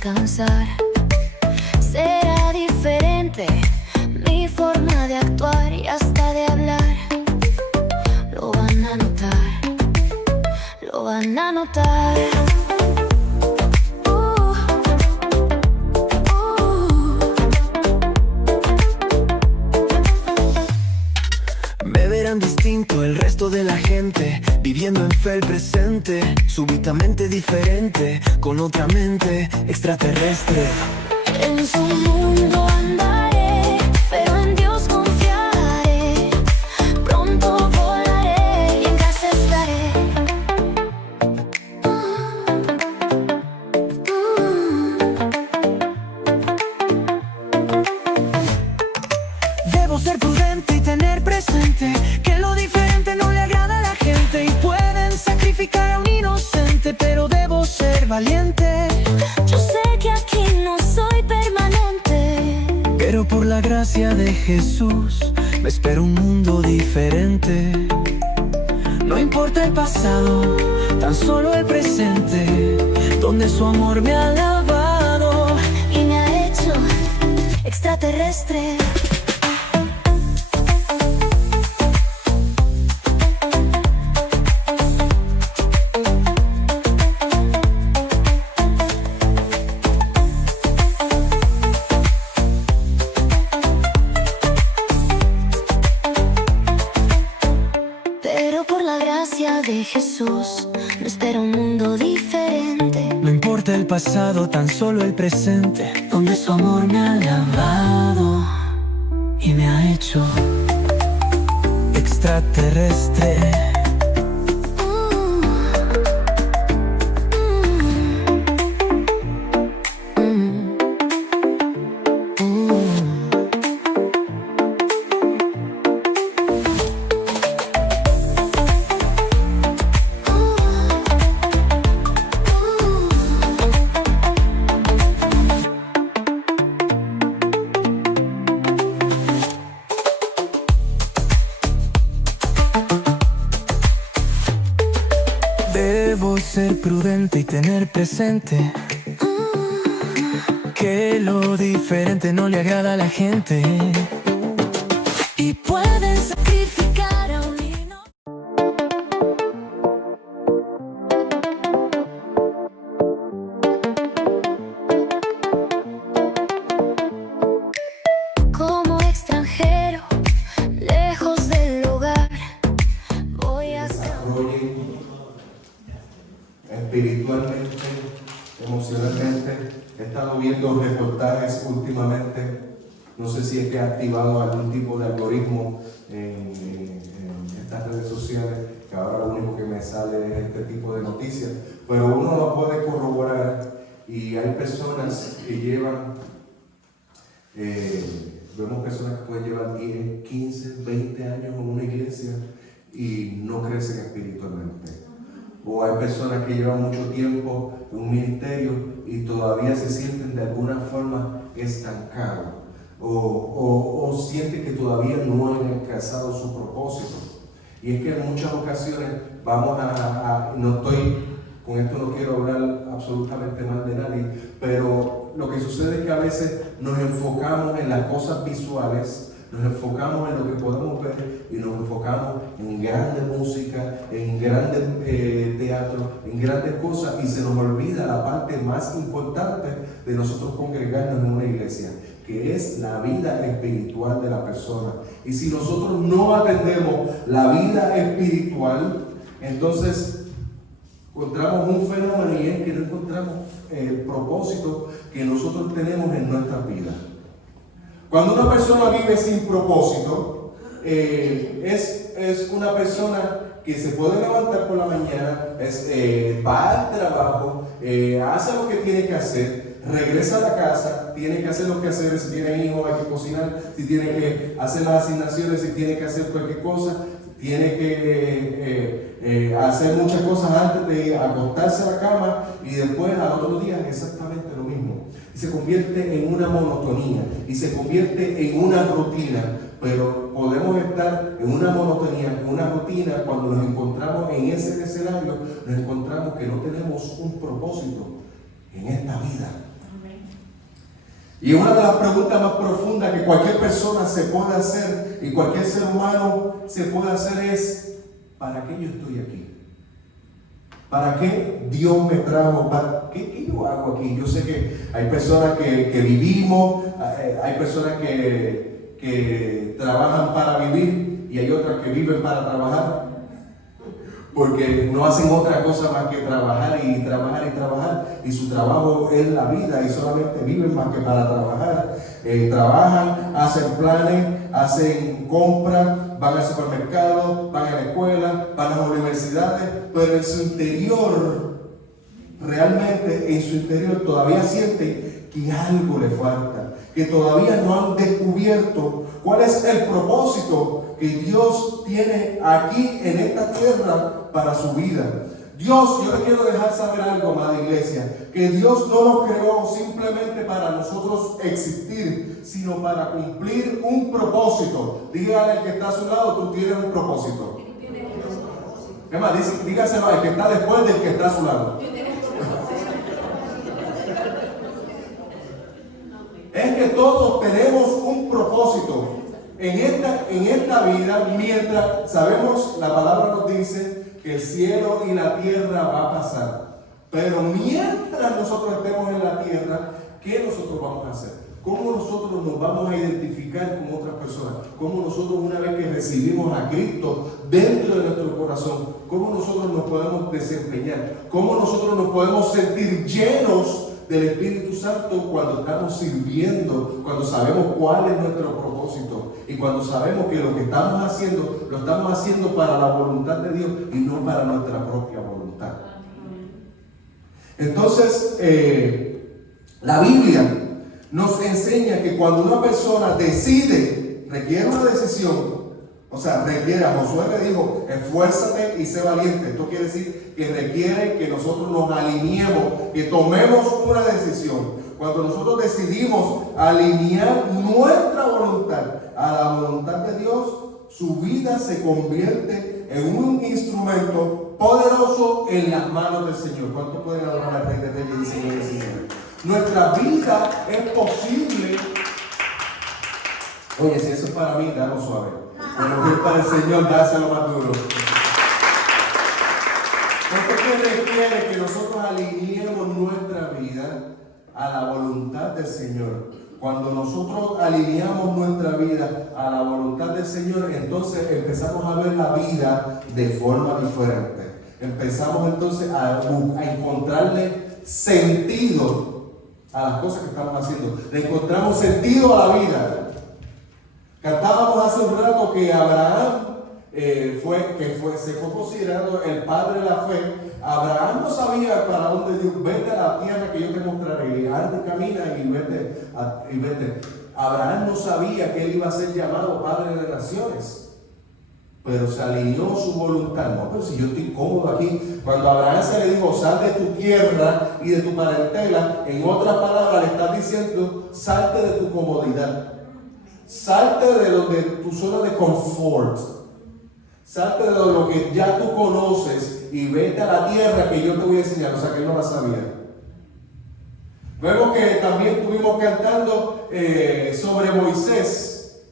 descansar. Será diferente mi forma de actuar y hasta de hablar. Lo van a notar, lo van a notar. Me verán distinto el resto de la gente, viviendo en fe el presente, súbitamente diferente, con otra mente extraterrestre. En su mundo andaré, pero en Dios confiaré. Pronto volaré y en casa estaré. Debo ser prudente y tener presente que lo diferente no le agrada a la gente, y pueden sacrificar a un inocente, pero debo ser valiente. Yo sé que aquí no soy permanente, Pero por la gracia de Jesús me espera un mundo diferente. No importa el pasado, tan solo el presente, donde su amor me ha lavado y me ha hecho extraterrestre. Pero por la gracia de Jesús me espera un mundo diferente. No importa el pasado, tan solo el presente, donde su amor me ha lavado y me ha hecho extraterrestre. Debo ser prudente y tener presente que lo diferente no le agrada a la gente, Y pueden sacrificar a un niño. Como extranjero, lejos del hogar, voy a desarrollen espiritualmente, emocionalmente. He estado viendo reportajes últimamente, no sé si es que he activado algún tipo de algoritmo en estas redes sociales, que ahora lo único que me sale es este tipo de noticias, pero uno lo puede corroborar, y hay personas que llevan, vemos personas que pueden llevar 10, 15, 20 años en una iglesia y no crecen espiritualmente. O hay personas que llevan mucho tiempo en un ministerio y todavía se sienten de alguna forma estancados, o sienten que todavía no han alcanzado su propósito. Y es que en muchas ocasiones con esto no quiero hablar absolutamente mal de nadie, pero lo que sucede es que a veces nos enfocamos en las cosas visuales, nos enfocamos en lo que podemos ver y nos enfocamos en grande música, en grandes teatro, en grandes cosas, y se nos olvida la parte más importante de nosotros congregarnos en una iglesia, que es la vida espiritual de la persona. Y si nosotros no atendemos la vida espiritual, entonces encontramos un fenómeno, y es que no encontramos el propósito que nosotros tenemos en nuestra vida. Cuando una persona vive sin propósito, es una persona que se puede levantar por la mañana, va al trabajo, hace lo que tiene que hacer, regresa a la casa, tiene que hacer lo que hacer, si tiene hijos hay que cocinar, si tiene que hacer las asignaciones, si tiene que hacer cualquier cosa, tiene que hacer muchas cosas antes de acostarse a la cama, y después al otro día exactamente lo mismo. Y se convierte en una monotonía y se convierte en una rutina. Pero podemos estar en una monotonía, en una rutina, cuando nos encontramos en ese escenario, nos encontramos que no tenemos un propósito en esta vida. Y una de las preguntas más profundas que cualquier persona se puede hacer y cualquier ser humano se puede hacer es: ¿para qué yo estoy aquí? ¿Para qué Dios me trajo? ¿Qué yo hago aquí? Yo sé que hay personas que vivimos, hay personas que trabajan para vivir y hay otras que viven para trabajar, porque no hacen otra cosa más que trabajar y trabajar y trabajar, y su trabajo es la vida y solamente viven más que para trabajar. Trabajan, hacen planes, hacen compras, van al supermercado, van a la escuela, van a las universidades, pero en su interior, realmente en su interior todavía sienten que algo le falta, que todavía no han descubierto cuál es el propósito que Dios tiene aquí en esta tierra para su vida. Dios, yo le quiero dejar saber algo, amada iglesia, que Dios no nos creó simplemente para nosotros existir, sino para cumplir un propósito. Dígale al que está a su lado: tú tienes un propósito. Es más, dígaselo al que está después del que está a su lado. Es que todos tenemos un propósito en esta vida, mientras sabemos, la palabra nos dice que el cielo y la tierra va a pasar. Pero mientras nosotros estemos en la tierra, ¿qué nosotros vamos a hacer? ¿Cómo nosotros nos vamos a identificar con otras personas? ¿Cómo nosotros, una vez que recibimos a Cristo dentro de nuestro corazón, cómo nosotros nos podemos desempeñar? ¿Cómo nosotros nos podemos sentir llenos del Espíritu Santo cuando estamos sirviendo, cuando sabemos cuál es nuestro propósito y cuando sabemos que lo que estamos haciendo, lo estamos haciendo para la voluntad de Dios y no para nuestra propia voluntad? Entonces, la Biblia nos enseña que cuando una persona decide, requiere una decisión. O sea, requiere, a Josué le dijo: esfuérzate y sé valiente. Esto quiere decir que requiere que nosotros nos alineemos, que tomemos una decisión. Cuando nosotros decidimos alinear nuestra voluntad a la voluntad de Dios, su vida se convierte en un instrumento poderoso en las manos del Señor. ¿Cuántos pueden adorar al Rey de Reyes y Señor de Señores? Nuestra vida es posible. Oye, si eso es para mí, dalo suave. Pero que es para el Señor, dáselo más duro. Esto requiere que nosotros alineemos nuestra vida a la voluntad del Señor. Cuando nosotros alineamos nuestra vida a la voluntad del Señor, entonces empezamos a ver la vida de forma diferente. Empezamos entonces a encontrarle sentido a las cosas que estamos haciendo. Le encontramos sentido a la vida. Cantábamos hace un rato que Abraham se fue considerado el padre de la fe. Abraham no sabía para dónde Dios: vete a la tierra que yo te mostraré, anda, camina y vete. Abraham no sabía que él iba a ser llamado padre de naciones, pero se alineó su voluntad. No, pero si yo estoy cómodo aquí. Cuando a Abraham se le dijo: sal de tu tierra y de tu parentela, en otras palabras le estás diciendo: salte de tu comodidad. Salte de tu zona de confort. Salte de lo que ya tú conoces y vete a la tierra que yo te voy a enseñar. O sea, que él no la sabía. Vemos que también estuvimos cantando sobre Moisés.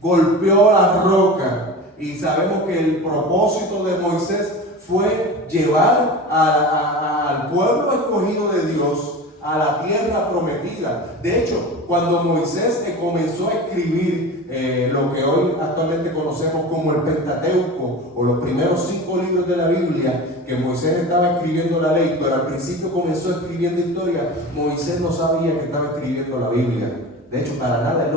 Golpeó la roca. Y sabemos que el propósito de Moisés fue llevar al pueblo escogido de Dios a la tierra prometida. De hecho, cuando Moisés comenzó a escribir lo que hoy actualmente conocemos como el Pentateuco, o los primeros 5 libros de la Biblia, que Moisés estaba escribiendo la ley, pero al principio comenzó escribiendo historia, Moisés no sabía que estaba escribiendo la Biblia. De hecho, para nada, él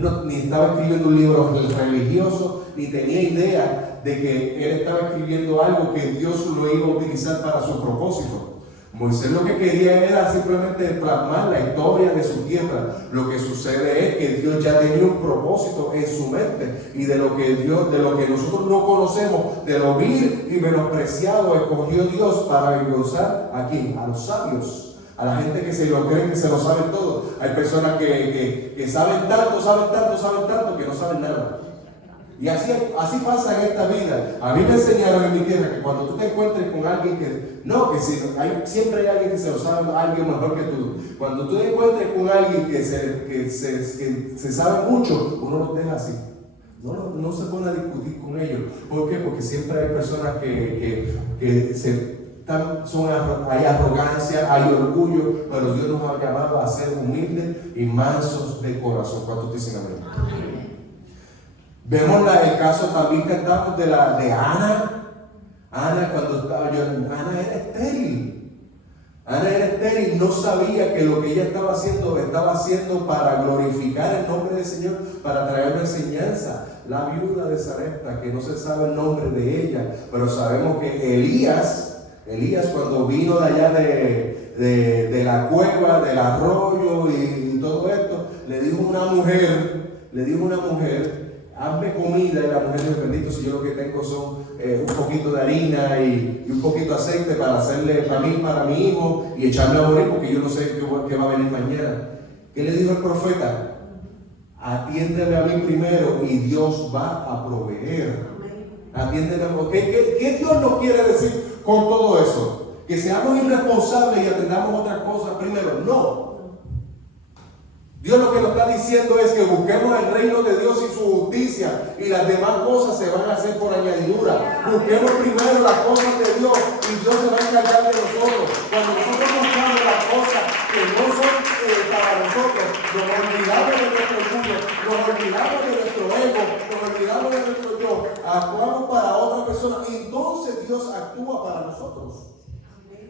no ni estaba escribiendo un libro religioso, ni tenía idea de que él estaba escribiendo algo que Dios lo iba a utilizar para su propósito. Moisés lo que quería era simplemente plasmar la historia de su tierra. Lo que sucede es que Dios ya tenía un propósito en su mente, y de lo que nosotros no conocemos, de lo vil y menospreciado, escogió Dios para avergonzar a quién, a los sabios, a la gente que se lo creen que se lo saben todo. Hay personas que saben tanto que no saben nada. Y así pasa en esta vida. A mí me enseñaron en mi tierra que cuando tú te encuentres con alguien siempre hay alguien que se lo sabe, alguien mejor que tú. Cuando tú te encuentres con alguien que se sabe mucho, uno los deja así. No se pone a discutir con ellos. ¿Por qué? Porque siempre hay personas hay arrogancia, hay orgullo, pero Dios nos ha llamado a ser humildes y mansos de corazón. ¿Cuántos dicen amén? Vemos el caso también que estamos de Ana. Ana, cuando estaba llorando, Ana era estéril. Ana era estéril, no sabía que lo que ella estaba haciendo para glorificar el nombre del Señor, para traer una enseñanza. La viuda de Sarepta, que no se sabe el nombre de ella, pero sabemos que Elías cuando vino de allá de la cueva, del arroyo y todo esto, le dijo a una mujer, hazme comida, y la mujer dijo, bendito, si yo lo que tengo son un poquito de harina y un poquito de aceite para hacerle para mí, para mi hijo, y echarme a morir porque yo no sé qué va a venir mañana. ¿Qué le dijo el profeta? Atiéndeme a mí primero y Dios va a proveer. Atiéndeme. ¿Qué Dios nos quiere decir con todo eso? Que seamos irresponsables y atendamos otras cosas primero. No. Dios lo que nos está diciendo es que busquemos el reino de Dios y su justicia, y las demás cosas se van a hacer por añadidura. Busquemos primero las cosas de Dios y Dios se va a encargar de nosotros. Cuando nosotros buscamos las cosas que no son para nosotros, nos olvidamos de nuestro orgullo, nos olvidamos de nuestro ego, nos olvidamos de nuestro yo, actuamos para otra persona, entonces Dios actúa para nosotros.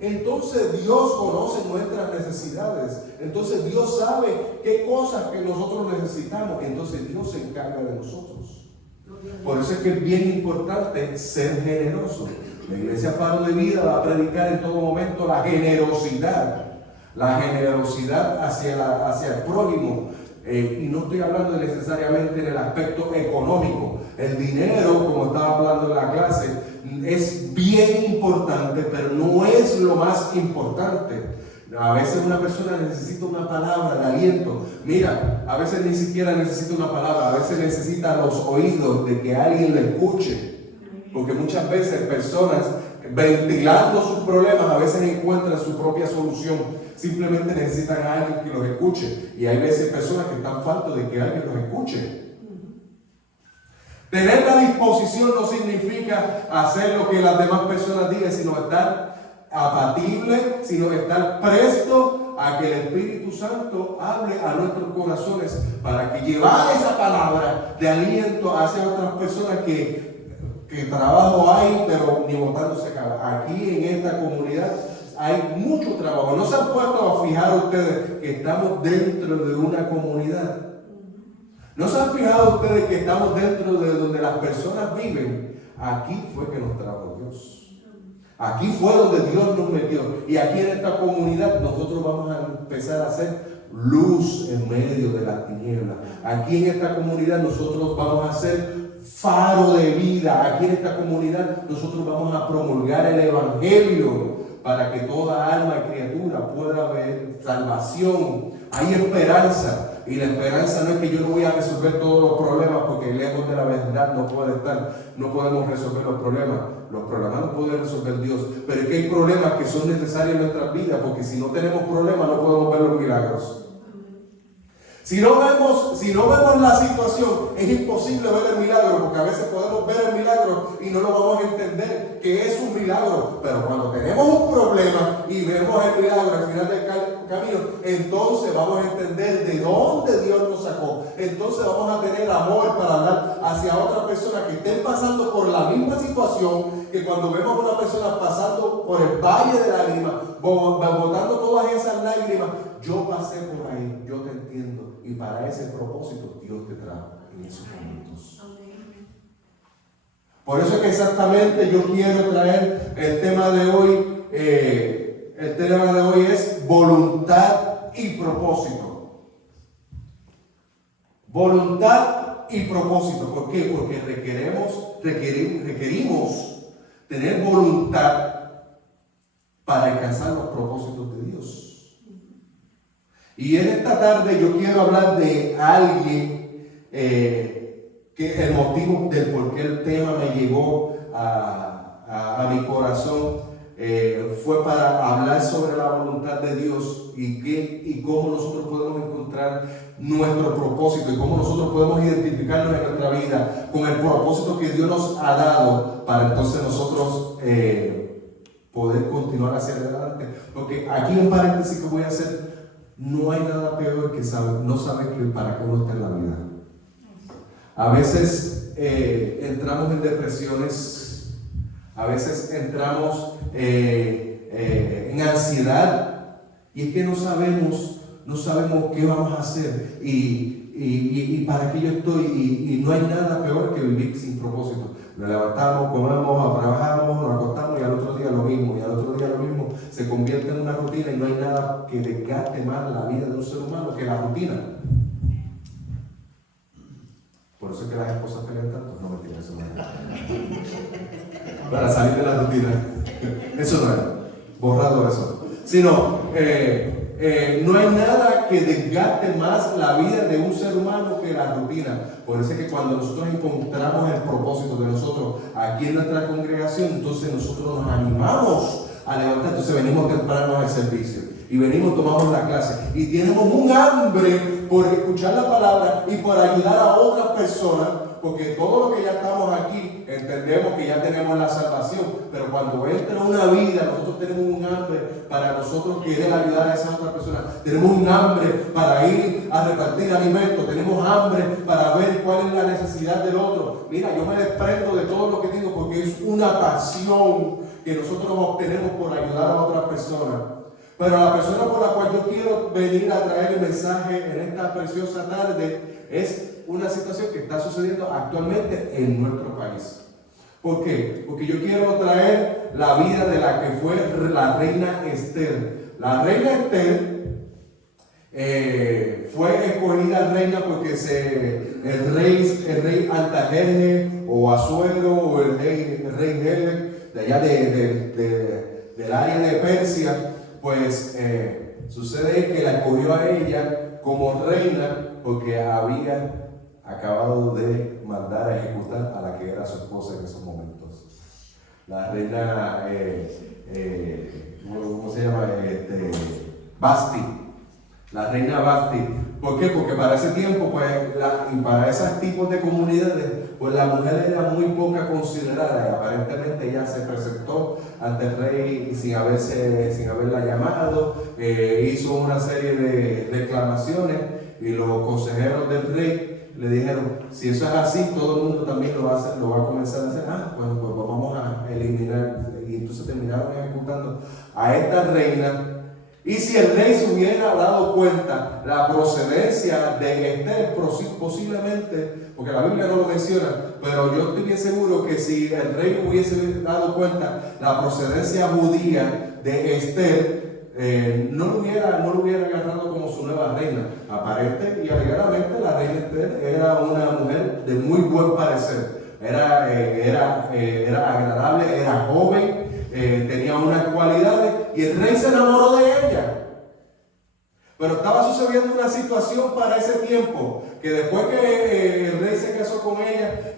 Entonces Dios conoce nuestras necesidades. Entonces Dios sabe qué cosas que nosotros necesitamos. Entonces Dios se encarga de nosotros. Por eso es que es bien importante ser generoso. La Iglesia Faro de Vida va a predicar en todo momento la generosidad. La generosidad hacia el prójimo. Y no estoy hablando necesariamente en el aspecto económico. El dinero, como estaba hablando en la clase, es bien importante, pero no es lo más importante. A veces una persona necesita una palabra de aliento. Mira, a veces ni siquiera necesita una palabra, a veces necesita los oídos de que alguien lo escuche. Porque muchas veces personas ventilando sus problemas a veces encuentran su propia solución. Simplemente necesitan a alguien que los escuche. Y hay veces personas que están faltos de que alguien los escuche. Tener la disposición no significa hacer lo que las demás personas digan, sino estar apatible, sino estar presto a que el Espíritu Santo hable a nuestros corazones para que llevar esa palabra de aliento hacia otras personas que trabajo hay, pero ni botándose acaba. Aquí en esta comunidad hay mucho trabajo. ¿No se han puesto a fijar ustedes que estamos dentro de una comunidad? ¿No se han fijado ustedes que estamos dentro de donde las personas viven? Aquí fue que nos trajo Dios. Aquí fue donde Dios nos metió. Y aquí en esta comunidad nosotros vamos a empezar a hacer luz en medio de las tinieblas. Aquí en esta comunidad nosotros vamos a ser faro de vida. Aquí en esta comunidad nosotros vamos a promulgar el Evangelio para que toda alma y criatura pueda ver salvación. Hay esperanza. Y la esperanza no es que yo no voy a resolver todos los problemas, porque lejos de la verdad no puede estar. No podemos resolver los problemas. Los problemas no puede resolver Dios. Pero es que hay problemas que son necesarios en nuestras vidas, porque si no tenemos problemas no podemos ver los milagros. Si no vemos la situación, es imposible ver el milagro, porque a veces podemos ver el milagro y no lo vamos a entender que es un milagro. Pero cuando tenemos un problema y vemos el milagro al final del camino, entonces vamos a entender de dónde Dios nos sacó. Entonces vamos a tener amor para hablar hacia otras personas que estén pasando por la misma situación, que cuando vemos a una persona pasando por el valle de lágrimas, botando todas esas lágrimas, yo pasé por ahí, yo te entiendo. Y para ese propósito Dios te trajo en esos momentos. Por eso es que exactamente yo quiero traer el tema de hoy. El tema de hoy es voluntad y propósito. Voluntad y propósito. ¿Por qué? Porque requerimos tener voluntad para alcanzar los propósitos de Dios. Y en esta tarde yo quiero hablar de alguien que que el motivo del por qué el tema me llegó a mi corazón fue para hablar sobre la voluntad de Dios y cómo nosotros podemos encontrar nuestro propósito y cómo nosotros podemos identificarnos en nuestra vida con el propósito que Dios nos ha dado para entonces nosotros poder continuar hacia adelante. Porque aquí un paréntesis que voy a hacer, no hay nada peor que no saber que para qué uno está en la vida. A veces entramos en depresiones, a veces entramos en ansiedad, y es que no sabemos qué vamos a hacer y para qué yo estoy, y no hay nada peor que vivir sin propósito. Nos levantamos, comemos, trabajamos, nos acostamos y al otro día lo mismo, y al otro día lo mismo, se convierte en una rutina, y no hay nada que desgaste más la vida de un ser humano que la rutina. Por eso es que las esposas pelean tanto. No me eso no es. Para salir de la rutina. Eso no es. Borrado eso. Sino, no hay nada que desgaste más la vida de un ser humano que la rutina. Por eso es que cuando nosotros encontramos el propósito de nosotros aquí en nuestra congregación, entonces nosotros nos animamos a levantar. Entonces venimos temprano al servicio y venimos, tomamos la clase y tenemos un hambre por escuchar la palabra y por ayudar a otras personas, porque todo lo que ya estamos aquí entendemos que ya tenemos la salvación, pero cuando entra una vida nosotros tenemos un hambre para nosotros querer ayudar a esas otras personas, tenemos un hambre para ir a repartir alimentos, tenemos hambre para ver cuál es la necesidad del otro. Mira, yo me desprendo de todo lo que tengo porque es una pasión que nosotros obtenemos por ayudar a otras personas. Pero la persona por la cual yo quiero venir a traer el mensaje en esta preciosa tarde es una situación que está sucediendo actualmente en nuestro país. ¿Por qué? Porque yo quiero traer la vida de la que fue la reina Esther. La reina Esther fue escogida reina porque el rey Artajerjes o Asuero o el rey Helek de allá del área de Persia, pues sucede que la escogió a ella como reina porque había acabado de mandar a ejecutar a la que era su esposa en esos momentos. La reina, ¿cómo se llama? Basti. La reina Basti. ¿Por qué? Porque para ese tiempo, pues, y para esos tipos de comunidades, pues la mujer era muy poca considerada, y aparentemente ella se presentó ante el rey sin haberla llamado, hizo una serie de reclamaciones, y los consejeros del rey le dijeron: si eso es así, todo el mundo también lo va a comenzar a hacer. Pues vamos a eliminar. Y entonces terminaron ejecutando a esta reina. Y si el rey se hubiera dado cuenta la procedencia de Esther, posiblemente, porque la Biblia no lo menciona, pero yo estoy bien seguro que si el rey hubiese dado cuenta la procedencia judía de Esther, no lo hubiera agarrado como su nueva reina. Aparente y alegadamente la reina Esther era una mujer de muy buen parecer. Era agradable, era joven, tenía unas cualidades, y el rey se enamoró de ella. Pero estaba sucediendo una situación para ese tiempo, que después que el rey se casó con ella,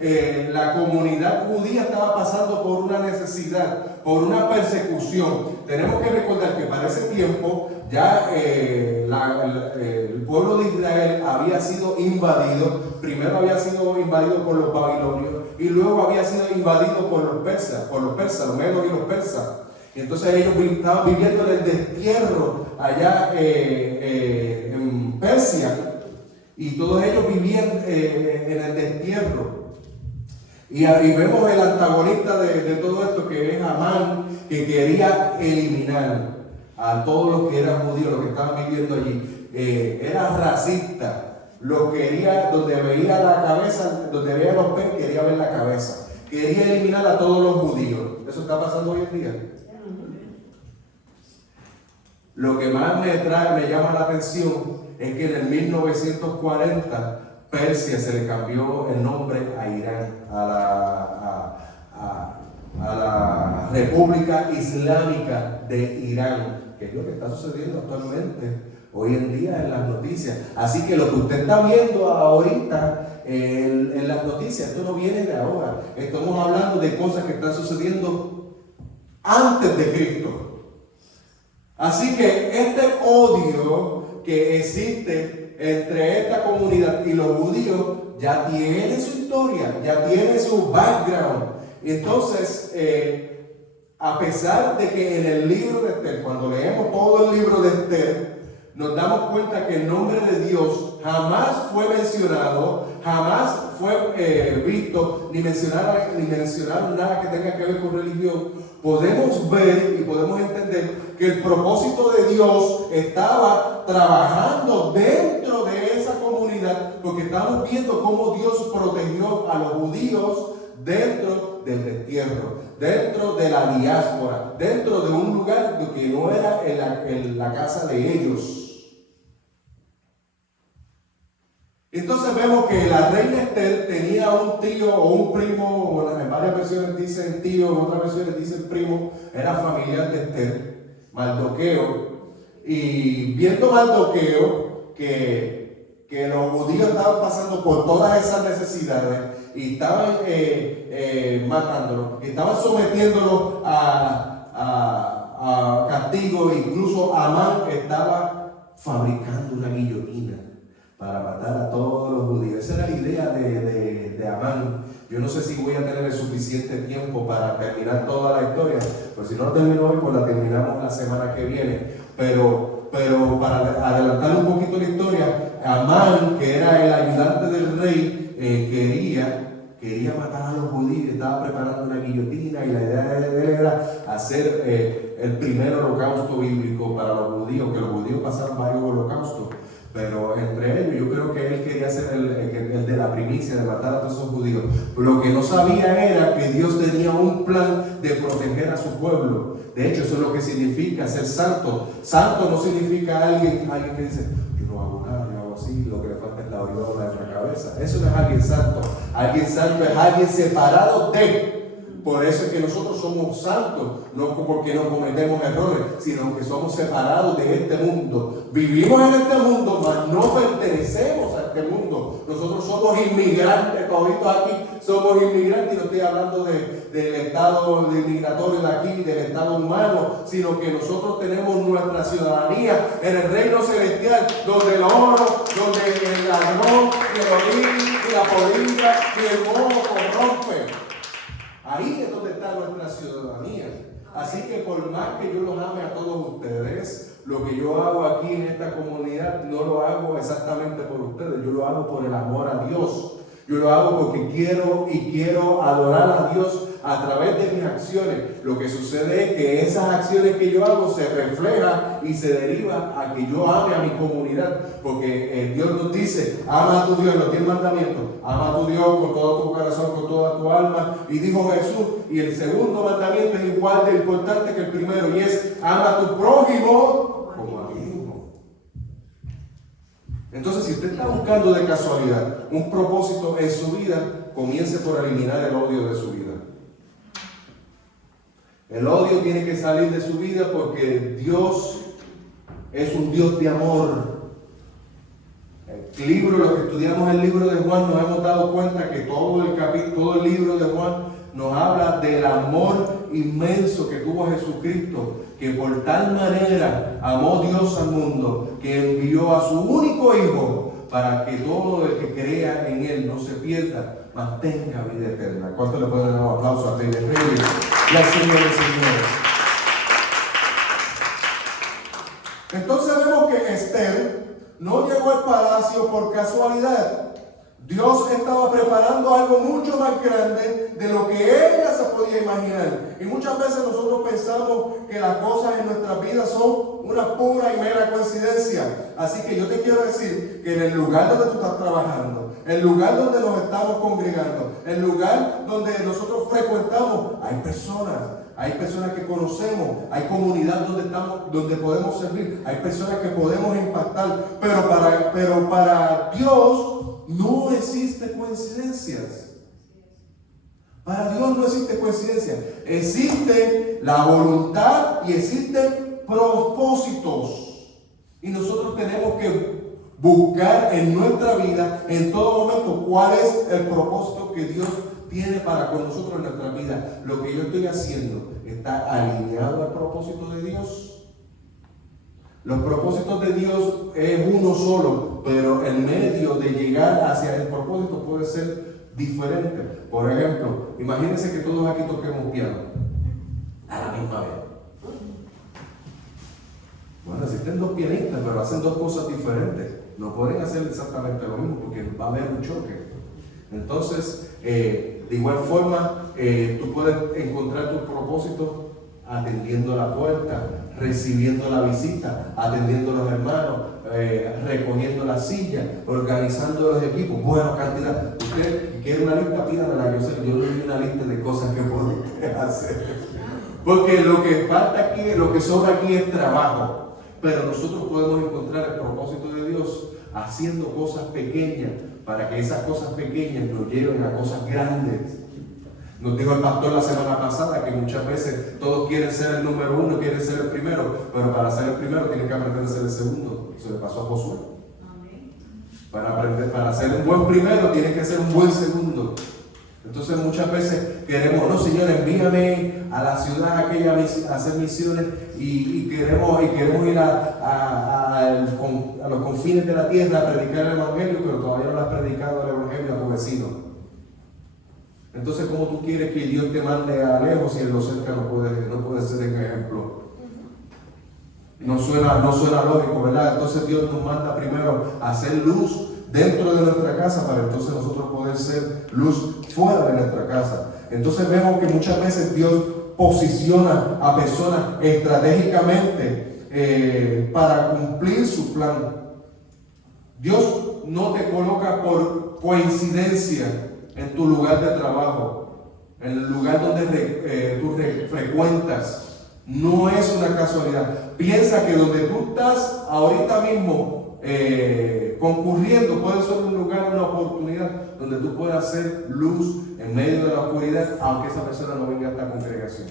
la comunidad judía estaba pasando por una necesidad, por una persecución. Tenemos que recordar que para ese tiempo ya el pueblo de Israel había sido invadido. Primero había sido invadido por los babilonios y luego había sido invadido por los persas, los medos y los persas. Y entonces ellos estaban viviendo en el destierro allá en Persia, y todos ellos vivían en el destierro. Y vemos el antagonista de todo esto, que es Amán, que quería eliminar a todos los que eran judíos, los que estaban viviendo allí. Era racista, lo quería, donde veía la cabeza, donde veía los pies, quería ver la cabeza. Quería eliminar a todos los judíos. Eso está pasando hoy en día. Lo que más me llama la atención es que en el 1940 Persia se le cambió el nombre a Irán, a la República Islámica de Irán, que es lo que está sucediendo actualmente. hoy en día en las noticias. Así que lo que usted está viendo ahorita en las noticias, esto no viene de ahora. Estamos hablando de cosas que están sucediendo antes de Cristo. Así que este odio que existe entre esta comunidad y los judíos ya tiene su historia, ya tiene su background. Entonces, a pesar de que en el libro de Esther, cuando leemos todo el libro de Esther, nos damos cuenta que el nombre de Dios jamás fue mencionado, jamás fue visto, ni mencionaron nada que tenga que ver con religión, podemos ver y podemos entender que el propósito de Dios estaba trabajando dentro de esa comunidad, porque estamos viendo cómo Dios protegió a los judíos dentro del destierro, dentro de la diáspora, dentro de un lugar que no era en la casa de ellos. Entonces vemos que la reina Esther tenía un tío o un primo, en varias versiones dicen tío, en otras versiones dicen primo, era familiar de Esther, Mardoqueo. Y viendo Mardoqueo que los judíos estaban pasando por todas esas necesidades y estaban matándolos, estaban sometiéndolos a castigo, incluso Amán estaba fabricando una guillotina para matar a todos los judíos. Esa era la idea de Amán. Yo no sé si voy a tener el suficiente tiempo para terminar toda la historia, pues si no la termino hoy, pues la terminamos la semana que viene. Pero para adelantar un poquito la historia, Amán, que era el ayudante del rey, quería matar a los judíos, estaba preparando una guillotina y la idea de él era hacer el primer holocausto bíblico para los judíos, que los judíos pasaron varios holocaustos. Pero entre ellos yo creo que él quería ser el de la primicia, de matar a todos esos judíos. Pero lo que no sabía era que Dios tenía un plan de proteger a su pueblo. De hecho, eso es lo que significa ser santo. Santo no significa alguien que dice, yo no hago nada, yo hago así, lo que le falta es la aureola de la cabeza. Eso no es alguien santo. Alguien santo es alguien separado de. Por eso es que nosotros somos santos, no porque no cometemos errores, sino que somos separados de este mundo. Vivimos en este mundo, mas no pertenecemos a este mundo. Nosotros somos inmigrantes, toditos aquí somos inmigrantes, y no estoy hablando del estado migratorio de aquí, del estado humano, sino que nosotros tenemos nuestra ciudadanía en el reino celestial, donde el oro, donde el ladrón, y el orín, y la polilla, y el moho corrompe. Ahí es donde está nuestra ciudadanía. Así que por más que yo los ame a todos ustedes, lo que yo hago aquí en esta comunidad no lo hago exactamente por ustedes, yo lo hago por el amor a Dios. Yo lo hago porque quiero adorar a Dios a través de mis acciones. Lo que sucede es que esas acciones que yo hago se reflejan y se derivan a que yo ame a mi comunidad. Porque Dios nos dice, ama a tu Dios, los 10 mandamientos. Ama a tu Dios con todo tu corazón, con toda tu alma. Y dijo Jesús, y el segundo mandamiento es igual de importante que el primero, y es, ama a tu prójimo como a ti mismo. Entonces, si usted está buscando de casualidad un propósito en su vida, comience por eliminar el odio de su vida. El odio tiene que salir de su vida porque Dios es un Dios de amor. Lo que estudiamos en el libro de Juan, nos hemos dado cuenta que todo el libro de Juan nos habla del amor inmenso que tuvo Jesucristo, que por tal manera amó Dios al mundo, que envió a su único Hijo para que todo el que crea en Él no se pierda, mas tenga vida eterna. ¿Cuánto le pueden dar un aplauso a Rey de Reyes y al Señor de Señores? Entonces vemos que Esther no llegó al palacio por casualidad. Dios estaba preparando algo mucho más grande de lo que ella se podía imaginar. Y muchas veces nosotros pensamos que las cosas en nuestras vidas son una pura y mera coincidencia. Así que yo te quiero decir que en el lugar donde tú estás trabajando, el lugar donde nos estamos congregando, el lugar donde nosotros frecuentamos, hay personas que conocemos, hay comunidad donde podemos servir, hay personas que podemos impactar, pero para Dios no existe coincidencias. Para Dios no existe coincidencia. Existe la voluntad y existen propósitos. Y nosotros tenemos que buscar en nuestra vida, en todo momento, cuál es el propósito que Dios tiene para con nosotros en nuestra vida. Lo que yo estoy haciendo está alineado al propósito de Dios. Los propósitos de Dios es uno solo, pero el medio de llegar hacia el propósito puede ser diferente. Por ejemplo, imagínense que todos aquí toquemos piano a la misma vez. Bueno, existen dos pianistas, pero hacen dos cosas diferentes. No pueden hacer exactamente lo mismo porque va a haber un choque. Entonces, de igual forma, tú puedes encontrar tu propósito atendiendo la puerta, recibiendo la visita, atendiendo a los hermanos, recogiendo la silla, organizando los equipos. Bueno, cantidad. Usted quiere una lista, pídamela. Yo le doy una lista de cosas que puede hacer. Porque lo que falta aquí, lo que sobra aquí es trabajo. Pero nosotros podemos encontrar el propósito de Dios haciendo cosas pequeñas para que esas cosas pequeñas nos lleven a cosas grandes. Nos dijo el pastor la semana pasada que muchas veces todos quieren ser el número uno, quieren ser el primero, pero para ser el primero tienen que aprender a ser el segundo. Eso le pasó a Josué. Para ser un buen primero tienen que ser un buen segundo. Entonces muchas veces queremos, no, Señor, envíame a la ciudad aquella a hacer misiones y queremos ir a los confines de la tierra a predicar el evangelio, pero todavía no le has predicado el evangelio a tu vecino. Entonces, ¿cómo tú quieres que Dios te mande a lejos si en lo cerca no puede ser un ejemplo? No suena lógico, ¿verdad? Entonces Dios nos manda primero a hacer luz dentro de nuestra casa para entonces nosotros poder ser luz fuera de nuestra casa. Entonces vemos que muchas veces Dios posiciona a personas estratégicamente para cumplir su plan. Dios no te coloca por coincidencia en tu lugar de trabajo, en el lugar donde tú frecuentas. No es una casualidad. Piensa que donde tú estás ahorita mismo concurriendo puede ser un lugar, una oportunidad donde tú puedas hacer luz en medio de la oscuridad, aunque esa persona no venga a esta congregación.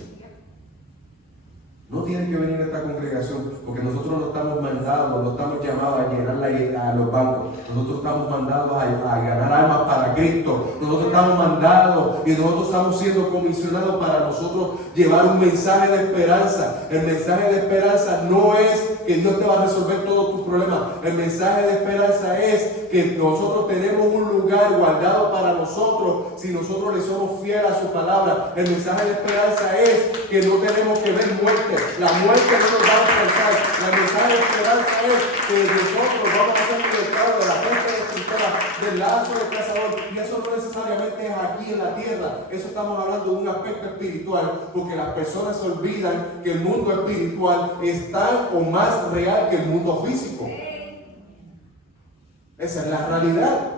No tiene que venir a esta congregación porque nosotros no estamos mandados, no estamos llamados a llenar a los bancos. Nosotros estamos mandados a ganar almas para Cristo. Nosotros estamos mandados y nosotros estamos siendo comisionados para nosotros llevar un mensaje de esperanza. El mensaje de esperanza no es que Dios te va a resolver todos tus problemas. El mensaje de esperanza es que nosotros tenemos un lugar guardado para nosotros si nosotros le somos fieles a su palabra. El mensaje de esperanza es que no tenemos que ver muerte. La muerte no nos va a alcanzar. El mensaje de esperanza es que nosotros vamos a ser libertados de la peste destructora, del lazo del cazador. Y eso no necesariamente es aquí en la tierra. Eso estamos hablando de un aspecto espiritual, porque las personas se olvidan que el mundo espiritual es tan o más real que el mundo físico. Esa es la realidad.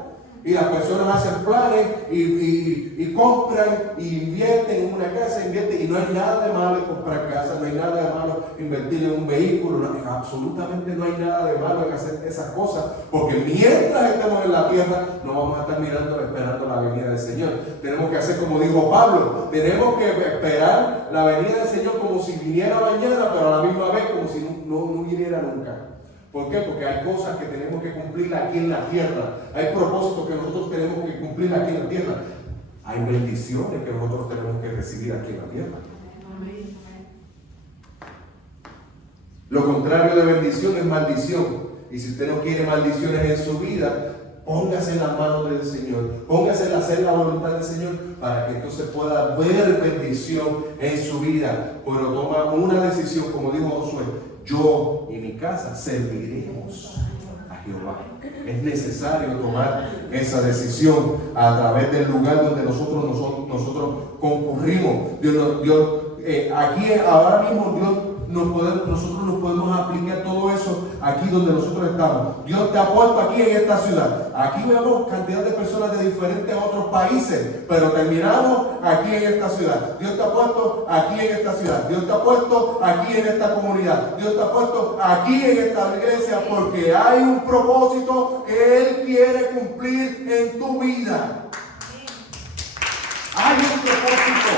Y las personas hacen planes y compran y invierten en una casa, y no hay nada de malo en comprar casa, no hay nada de malo en invertir en un vehículo, absolutamente no hay nada de malo en hacer esas cosas, porque mientras estemos en la tierra no vamos a estar esperando la venida del Señor. Tenemos que hacer como dijo Pablo, tenemos que esperar la venida del Señor como si viniera mañana, pero a la misma vez como si no viniera nunca. ¿Por qué? Porque hay cosas que tenemos que cumplir aquí en la tierra. Hay propósitos que nosotros tenemos que cumplir aquí en la tierra. Hay bendiciones que nosotros tenemos que recibir aquí en la tierra. Lo contrario de bendición es maldición. Y si usted no quiere maldiciones en su vida, póngase en las manos del Señor. Póngase en hacer la voluntad del Señor para que entonces pueda ver bendición en su vida. Pero toma una decisión, como dijo Josué. Yo y mi casa serviremos a Jehová. Es necesario tomar esa decisión a través del lugar donde nosotros concurrimos. Aquí ahora mismo nosotros nos podemos aplicar todo eso aquí donde nosotros estamos. Dios te ha puesto aquí en esta ciudad. Aquí vemos cantidad de personas de diferentes otros países, pero terminamos aquí en esta ciudad. Dios te ha puesto aquí en esta ciudad. Dios te ha puesto aquí en esta comunidad. Dios te ha puesto aquí en esta iglesia porque hay un propósito que Él quiere cumplir en tu vida. Hay un propósito.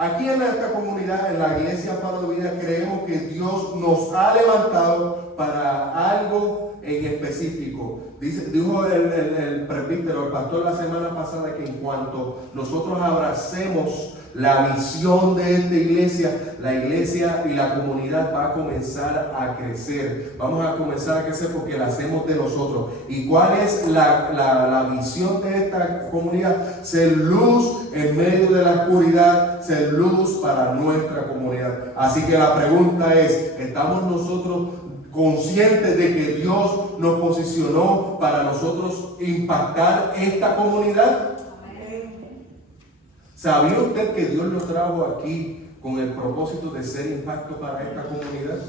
Aquí en esta comunidad, en la iglesia Faro de Vida, creemos que Dios nos ha levantado para algo en específico. Dijo el presbítero, el pastor la semana pasada, que en cuanto nosotros abracemos la visión de esta iglesia, la iglesia y la comunidad va a comenzar a crecer. Vamos a comenzar a crecer porque la hacemos de nosotros. ¿Y cuál es la visión de esta comunidad? Ser luz en medio de la oscuridad, ser luz para nuestra comunidad. Así que la pregunta es, ¿estamos nosotros conscientes de que Dios nos posicionó para nosotros impactar esta comunidad? ¿Sabía usted que Dios nos trajo aquí con el propósito de ser impacto para esta comunidad?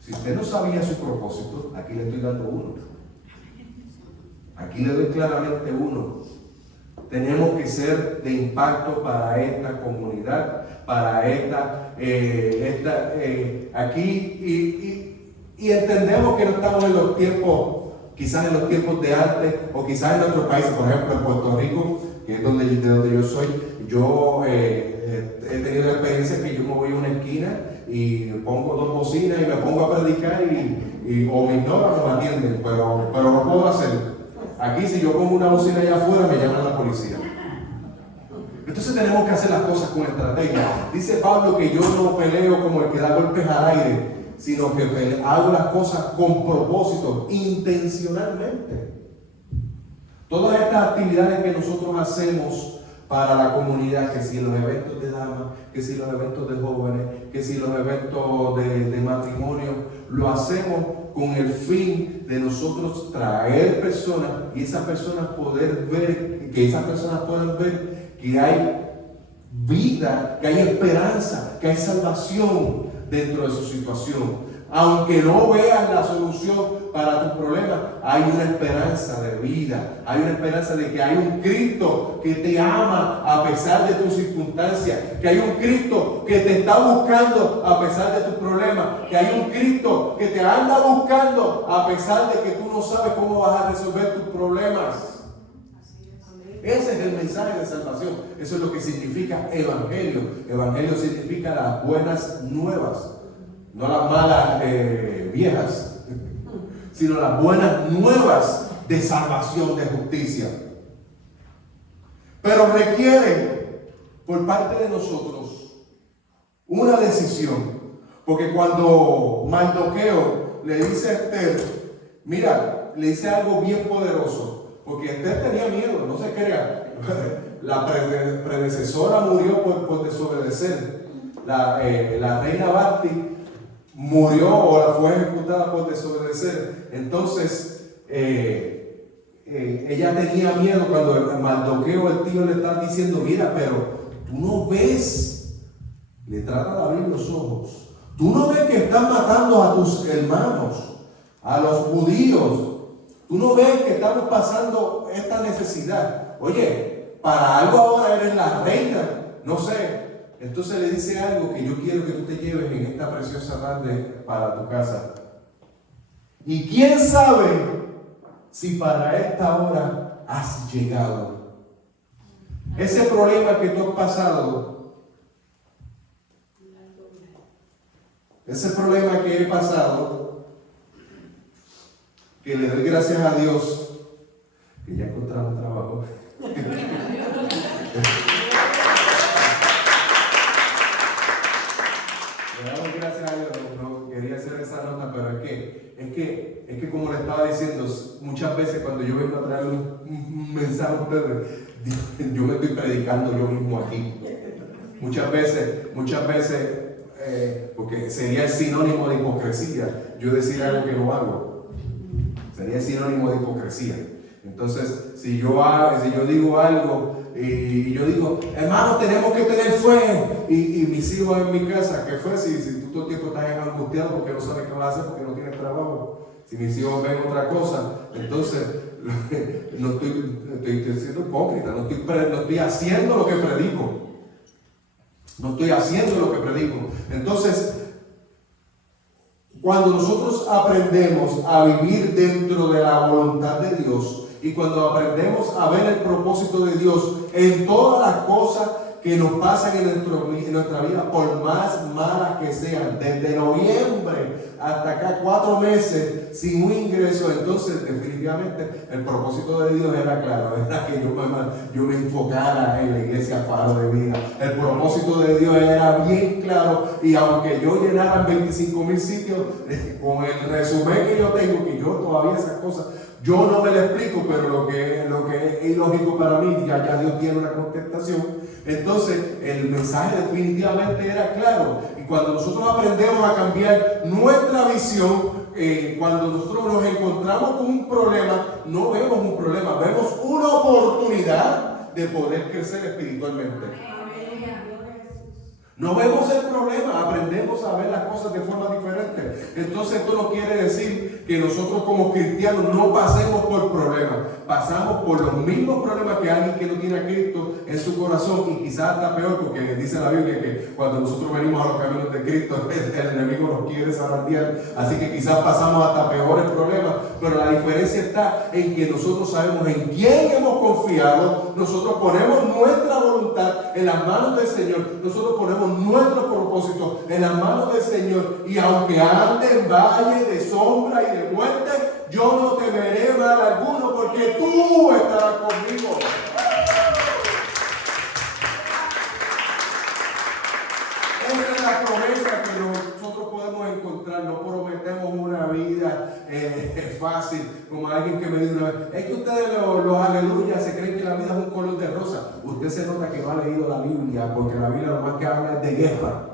Si usted no sabía su propósito, aquí le estoy dando uno. Aquí le doy claramente uno. Tenemos que ser de impacto para esta comunidad, para aquí, y entendemos que no estamos en los tiempos, quizás en los tiempos de antes, o quizás en nuestros países, por ejemplo en Puerto Rico, que es de donde yo soy. Yo he tenido la experiencia que yo me voy a una esquina y pongo dos bocinas y me pongo a predicar o me ignoran o me atienden, pero no puedo hacerlo. Aquí si yo pongo una bocina allá afuera me llaman a la policía. Entonces tenemos que hacer las cosas con estrategia. Dice Pablo que yo no peleo como el que da golpes al aire, sino que hago las cosas con propósito, intencionalmente. Todas estas actividades que nosotros hacemos para la comunidad, que si los eventos de damas, que si los eventos de jóvenes, que si los eventos de matrimonio, lo hacemos con el fin de nosotros traer personas y esas personas puedan ver que hay vida, que hay esperanza, que hay salvación dentro de su situación. Aunque no veas la solución para tu problema, hay una esperanza de vida, hay una esperanza de que hay un Cristo que te ama a pesar de tus circunstancias, que hay un Cristo que te está buscando a pesar de tus problemas, que hay un Cristo que te anda buscando a pesar de que tú no sabes cómo vas a resolver tus problemas. Ese es el mensaje de salvación. Eso es lo que significa evangelio. Evangelio significa las buenas nuevas. No las malas viejas, sino las buenas nuevas de salvación, de justicia. Pero requiere por parte de nosotros una decisión. Porque cuando Mardoqueo le dice a Esther, mira, le dice algo bien poderoso, porque Esther tenía miedo, no se crea. La predecesora murió por desobedecer. La reina Basti murió o fue ejecutada por desobedecer. Entonces ella tenía miedo cuando Mardoqueo, el tío, le está diciendo, mira, pero tú no ves, le trata de abrir los ojos, tú no ves que están matando a tus hermanos, a los judíos, tú no ves que estamos pasando esta necesidad. Oye, para algo ahora eres la reina, no sé. Entonces le dice algo que yo quiero que tú te lleves en esta preciosa tarde para tu casa. Y quién sabe si para esta hora has llegado. Ese problema que tú has pasado, ese problema que he pasado, que le doy gracias a Dios, que ya encontramos trabajo. Le damos gracias a Dios. No quería hacer esa nota, pero es que como le estaba diciendo, muchas veces cuando yo vengo a traer un mensaje a ustedes, yo me estoy predicando yo mismo aquí. Muchas veces, porque sería el sinónimo de hipocresía yo decir algo que no hago. Sería sinónimo de hipocresía. Entonces, si yo digo algo y yo digo, hermano, tenemos que tener fe, y mis hijos en mi casa, ¿qué fue? Si tú todo el tiempo estás angustiado porque no sabes qué vas a hacer, porque no tienes trabajo, si mis hijos ven otra cosa, entonces no estoy siendo hipócrita, no estoy haciendo lo que predico. No estoy haciendo lo que predico. Entonces, cuando nosotros aprendemos a vivir dentro de la voluntad de Dios, y cuando aprendemos a ver el propósito de Dios en todas las cosas que nos pasan en nuestra vida, por más malas que sean, desde noviembre hasta acá 4 meses sin un ingreso, entonces definitivamente el propósito de Dios era claro, era que yo me enfocara en la iglesia Faro de Vida. El propósito de Dios era bien claro, y aunque yo llenara 25,000 sitios, con el resumen que yo tengo, que yo todavía esas cosas, yo no me lo explico, pero lo que es ilógico para mí, ya Dios tiene una contestación. Entonces el mensaje definitivamente era claro, y cuando nosotros aprendemos a cambiar nuestra visión, cuando nosotros nos encontramos con un problema, no vemos un problema, vemos una oportunidad de poder crecer espiritualmente. No vemos el problema, aprendemos a ver las cosas de forma diferente. Entonces esto no quiere decir que nosotros como cristianos no pasemos por problemas. Pasamos por los mismos problemas que alguien que no tiene a Cristo en su corazón, y quizás hasta peor, porque dice la Biblia que cuando nosotros venimos a los caminos de Cristo, el enemigo nos quiere zarandear. Así que quizás pasamos hasta peores problemas, pero la diferencia está en que nosotros sabemos en quién hemos confiado, nosotros ponemos nuestra voluntad en las manos del Señor, nosotros ponemos nuestro propósito en las manos del Señor, y aunque ande en valle de sombra y de muerte, yo no temeré mal alguno, porque tú estarás conmigo. Esa es la promesa que nosotros podemos encontrar. No prometemos una vida fácil, como alguien que me dijo una vez, es que ustedes los aleluyas se creen que la vida es un color de rosa. Usted se nota que no ha leído la Biblia, porque la Biblia lo más que habla es de guerra.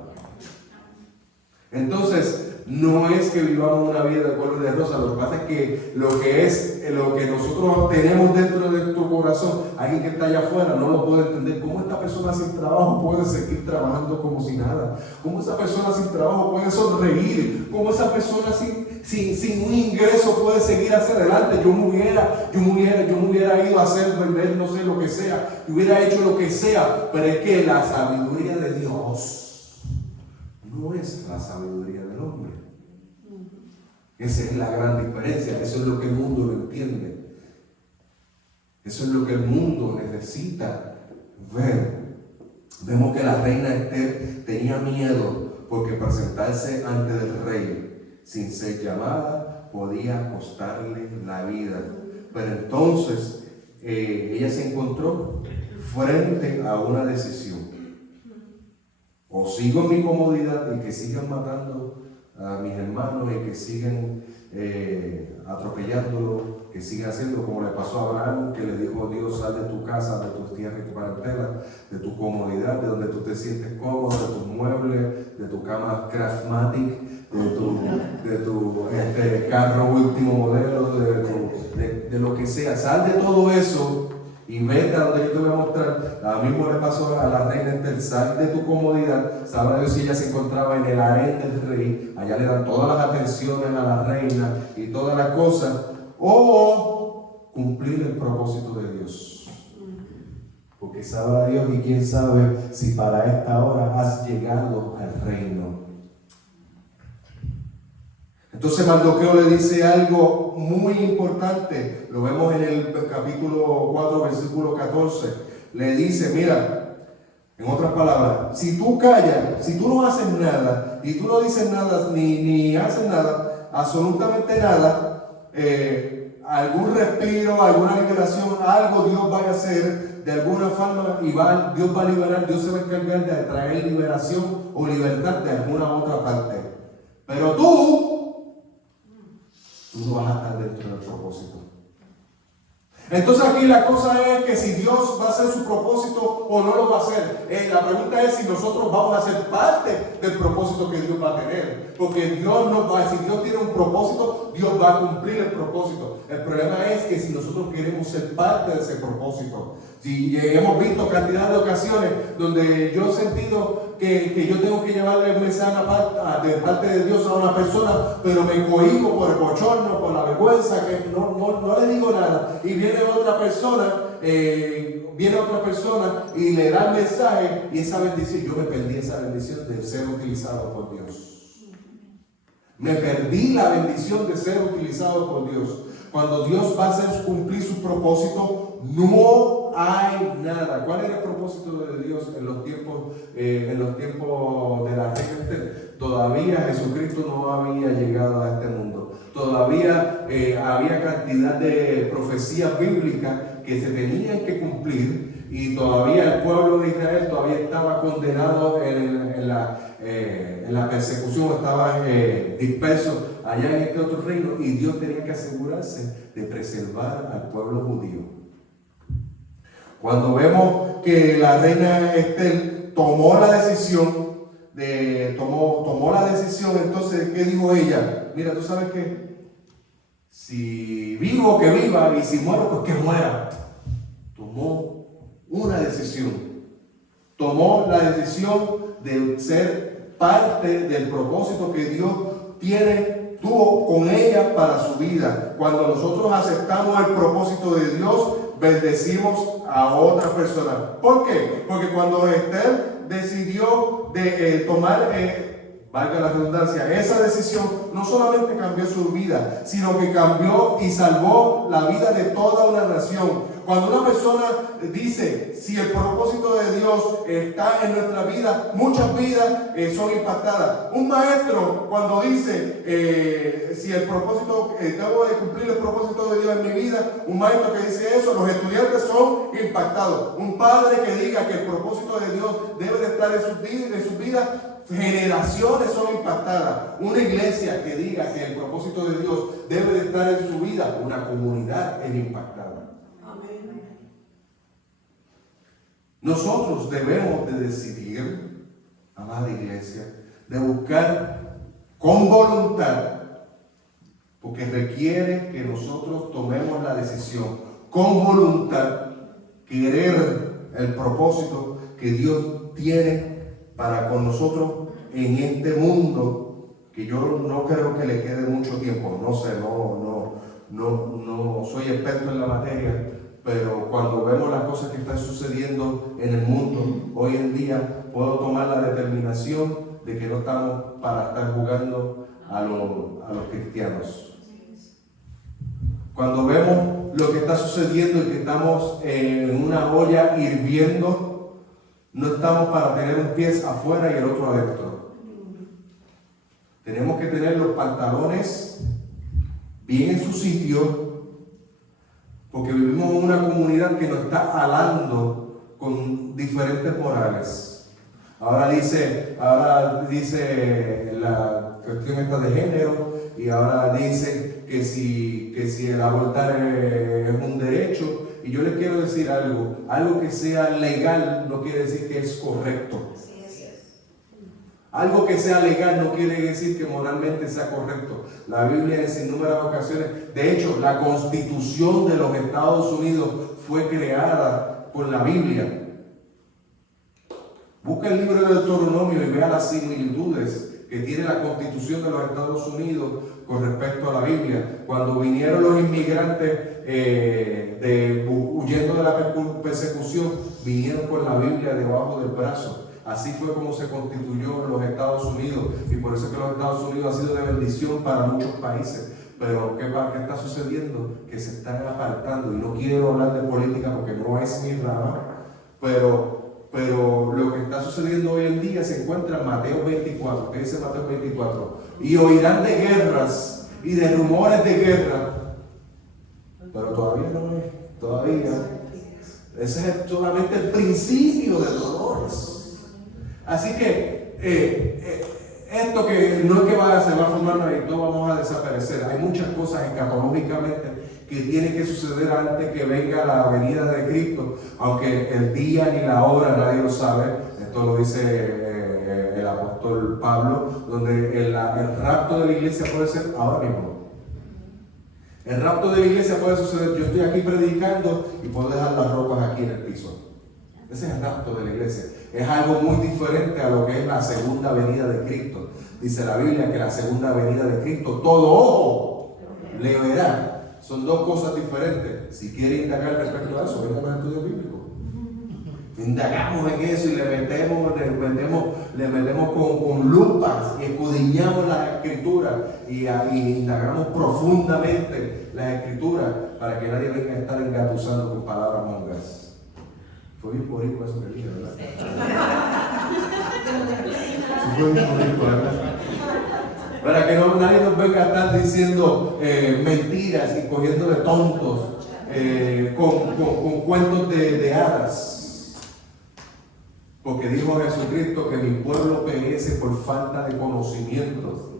Entonces, no es que vivamos una vida de color de rosa. Lo que pasa es que lo que nosotros tenemos dentro de nuestro corazón, alguien que está allá afuera no lo puede entender. ¿Cómo esta persona sin trabajo puede seguir trabajando como si nada? ¿Cómo esa persona sin trabajo puede sonreír? ¿Cómo esa persona sin un ingreso puede seguir hacia adelante? Yo me hubiera ido a vender, no sé, lo que sea. Yo hubiera hecho lo que sea. Pero es que la sabiduría de Dios no es la sabiduría del hombre. Esa es la gran diferencia. Eso es lo que el mundo no entiende. Eso es lo que el mundo necesita ver. Vemos que la reina Esther tenía miedo, porque presentarse ante el rey sin ser llamada podía costarle la vida. Pero entonces ella se encontró frente a una decisión. O sigo en mi comodidad y que sigan matando a mis hermanos y que sigan atropellándolo, que sigan haciendo como le pasó a Abraham, que le dijo Dios: sal de tu casa, de tus tierras y tu parentela, de tu comodidad, de donde tú te sientes cómodo, de tus muebles, de tu cama Craftmatic, de tu carro último modelo, de lo que sea. Sal de todo eso y vete a donde yo te voy a mostrar. Lo mismo le pasó a la reina Esther: sal de tu comodidad. Sabrá Dios si ella se encontraba en el harén del rey. Allá le dan todas las atenciones a la reina y todas las cosas. O cumplir el propósito de Dios. Porque sabrá Dios, y quién sabe si para esta hora has llegado al reino. Entonces Mardoqueo le dice algo muy importante. Lo vemos en el capítulo 4, versículo 14. Le dice: mira, en otras palabras, si tú callas, si tú no haces nada, y tú no dices nada, ni haces nada, absolutamente nada, algún respiro, alguna liberación, algo Dios vaya a hacer de alguna forma, y Dios va a liberar, Dios se va a encargar de traer liberación o libertad de alguna otra parte. Pero tú no vas a estar dentro del propósito. Entonces aquí la cosa es que si Dios va a hacer su propósito o no lo va a hacer. La pregunta es si nosotros vamos a ser parte del propósito que Dios va a tener. Porque si Dios tiene un propósito, Dios va a cumplir el propósito. El problema es que si nosotros queremos ser parte de ese propósito. Si hemos visto cantidad de ocasiones donde yo he sentido que yo tengo que llevarle el mensaje de parte de Dios a una persona, pero me cohíbo por el bochorno, por la vergüenza, que no le digo nada. Y viene otra persona y le da el mensaje, y esa bendición, yo me perdí esa bendición de ser utilizado por Dios. Me perdí la bendición de ser utilizado por Dios. Cuando Dios va a hacer cumplir su propósito, no hay nada. ¿Cuál era el propósito de Dios en los tiempos de la reina Esther? Todavía Jesucristo no había llegado a este mundo. Todavía había cantidad de profecías bíblicas que se tenían que cumplir, y todavía el pueblo de Israel todavía estaba condenado en la persecución, estaba disperso allá en este otro reino, y Dios tenía que asegurarse de preservar al pueblo judío. Cuando vemos que la reina Esther tomó la decisión, entonces, ¿qué dijo ella? Mira, tú sabes que si vivo, que viva, y si muero, pues que muera. Tomó una decisión. Tomó la decisión de ser parte del propósito que Dios tuvo con ella para su vida. Cuando nosotros aceptamos el propósito de Dios, bendecimos a otra persona. ¿Por qué? Porque cuando Esther decidió tomar, valga la redundancia, esa decisión, no solamente cambió su vida, sino que cambió y salvó la vida de toda una nación. Cuando una persona dice, si el propósito de Dios está en nuestra vida, muchas vidas son impactadas. Un maestro, cuando dice, si el propósito, tengo de cumplir el propósito de Dios en mi vida, un maestro que dice eso, los estudiantes son impactados. Un padre que diga que el propósito de Dios debe de estar en sus vidas, generaciones son impactadas. Una iglesia que diga que el propósito de Dios debe de estar en su vida, una comunidad es impactada. Nosotros debemos de decidir, amada iglesia, de buscar con voluntad, porque requiere que nosotros tomemos la decisión con voluntad, querer el propósito que Dios tiene para con nosotros en este mundo, que yo no creo que le quede mucho tiempo. No sé, no soy experto en la materia, pero cuando vemos las cosas que están sucediendo en el mundo hoy en día, puedo tomar la determinación de que no estamos para estar jugando a los cristianos. Cuando vemos lo que está sucediendo y que estamos en una olla hirviendo, no estamos para tener un pie afuera y el otro adentro. Tenemos que tener los pantalones bien en su sitio, porque vivimos en una comunidad que nos está jalando con diferentes morales. Ahora dice la cuestión esta de género, y ahora dice que si el abortar es un derecho. Y yo les quiero decir algo que sea legal no quiere decir que es correcto. Algo que sea legal no quiere decir que moralmente sea correcto. La Biblia en innumerables ocasiones, de hecho, la Constitución de los Estados Unidos fue creada por la Biblia. Busca el libro de Deuteronomio y vea las similitudes que tiene la Constitución de los Estados Unidos con respecto a la Biblia. Cuando vinieron los inmigrantes huyendo de la persecución, vinieron con la Biblia debajo del brazo. Así fue como se constituyó los Estados Unidos, y por eso es que los Estados Unidos ha sido de bendición para muchos países. Pero ¿qué está sucediendo? Que se están apartando, y no quiero hablar de política porque no es mi rama, pero lo que está sucediendo hoy en día se encuentra en Mateo 24. ¿Qué dice Mateo 24? Y oirán de guerras y de rumores de guerra, pero todavía no es, todavía. Ese es solamente el principio de dolores. Así que esto que no es que se va a formar y todos vamos a desaparecer. Hay muchas cosas escatológicamente que tienen que suceder antes que venga la venida de Cristo, aunque el día ni la hora nadie lo sabe. Esto lo dice el apóstol Pablo, donde el rapto de la iglesia puede ser ahora mismo. El rapto de la iglesia puede suceder. Yo estoy aquí predicando y puedo dejar las ropas aquí en el piso. Ese es el rapto de la iglesia. Es algo muy diferente a lo que es la segunda venida de Cristo. Dice la Biblia que la segunda venida de Cristo, todo ojo le verá. Son dos cosas diferentes. Si quiere indagar respecto a eso, venga al estudio bíblico. Indagamos en eso y le metemos con lupas y escudriñamos las escrituras y indagamos profundamente las escrituras para que nadie venga a estar engatusando con palabras mongas. Fue bien boricua eso que dije, ¿verdad? Sí, fue bien boricua, ¿verdad? Para que nadie nos venga a estar diciendo mentiras y cogiendo de tontos con cuentos de hadas. Porque dijo Jesucristo que mi pueblo perece por falta de conocimiento.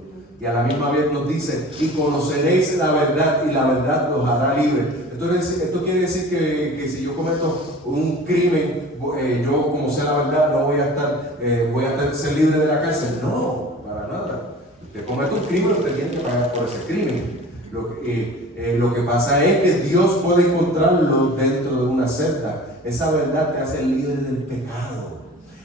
Y a la misma vez nos dice, y conoceréis la verdad, y la verdad los hará libres. Esto quiere decir que si yo cometo un crimen, yo como sé la verdad, no voy a ser libre de la cárcel. No, para nada. Usted comete un crimen, usted tiene que pagar por ese crimen. Lo que pasa es que Dios puede encontrarlo dentro de una celda. Esa verdad te hace libre del pecado.